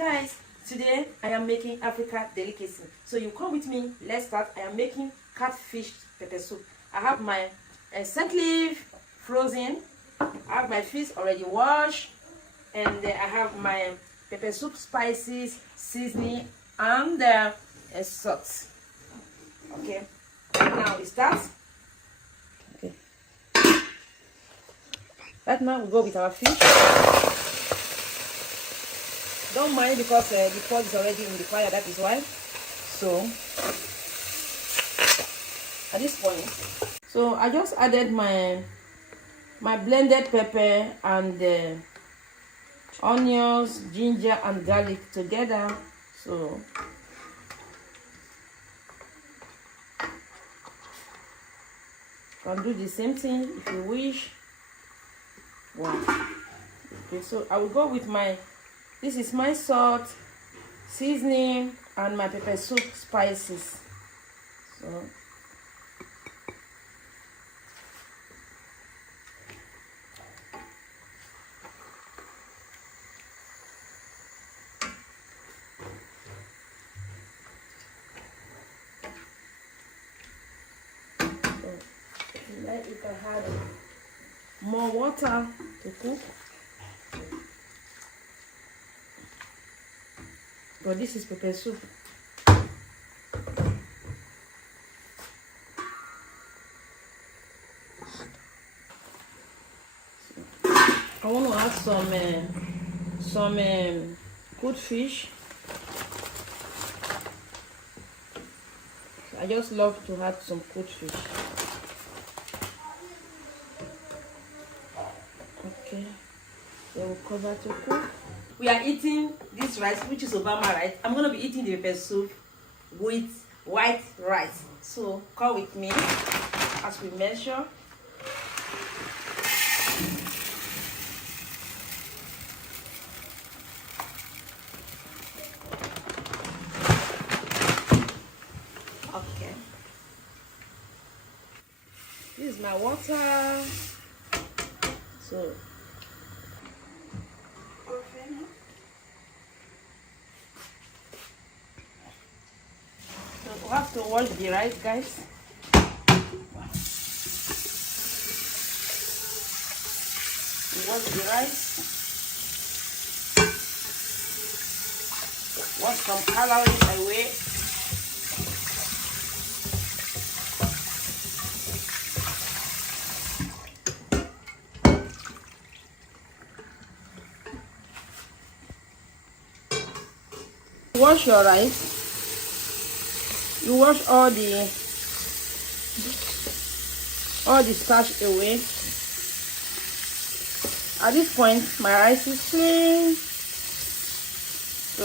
guys, today I am making Africa delicacy. So you come with me, let's start. I am making catfish pepper soup. I have my scent leaf frozen. I have my fish already washed, and I have my pepper soup spices, seasoning, and salt. Okay, now we start. Okay, right now we go with our fish. Don't mind because the pot is already in the fire, that is why. So at this point, so I just added my blended pepper and onions, ginger and garlic together. So you can do the same thing if you wish. Wow. Okay, so I will go with this is my salt, seasoning, and my pepper soup spices. So you can add more water to cook. But this is pepper soup. I want to add some good fish. I just love to add some good fish. Okay, so we'll cover to cook. We are eating this rice, which is Obama rice. I'm going to be eating the pepper soup with white rice. So come with me as we measure. Okay. This is my water. So we have to wash the rice, guys. Wash the rice. Wash some calories away. Wash your rice. You wash all the starch away. At this point, my rice is clean. So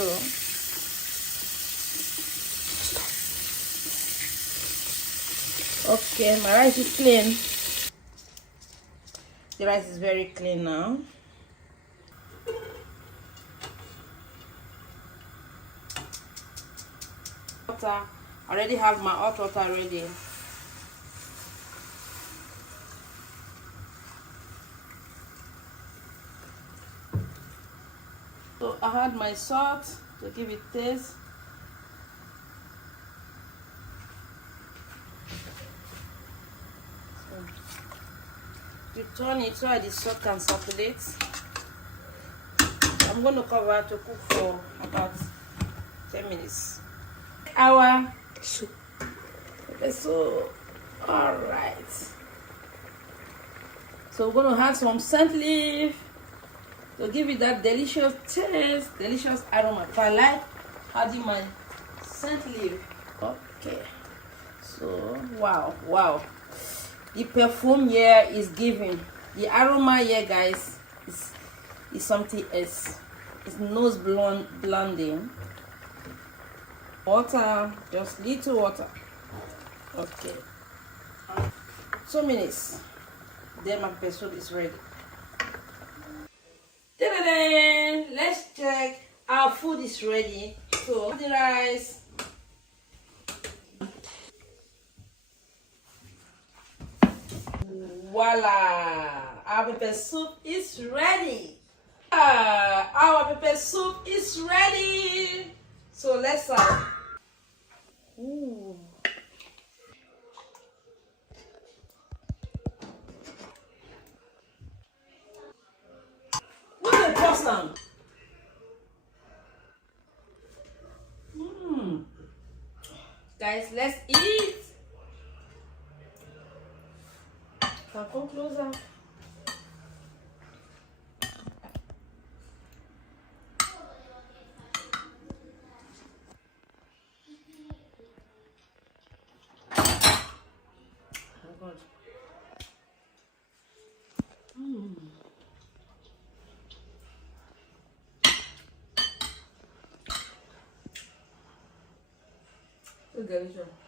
okay, my rice is clean. The rice is very clean now. Water. I already have my hot water ready. So I had my salt to give it taste. So, to turn it so that the salt can circulate. I'm going to cover to cook for about 10 minutes. Our soup. So all right, so we're gonna add some scent leaf to give it that delicious taste, delicious aroma. I like adding my scent leaf. Okay, so wow, the perfume here is giving. The aroma here, guys, is something else. It's nose blending. Water, just little water. Okay, 2 minutes, then my pepper soup is ready. Ta-da-da! Let's check. Our food is ready. So the rice. Voila! Our pepper soup is ready. Our pepper soup is ready. So let's serve. Ooh. What's the person? Guys, let's eat. Can come closer. Oh God. It's delicious.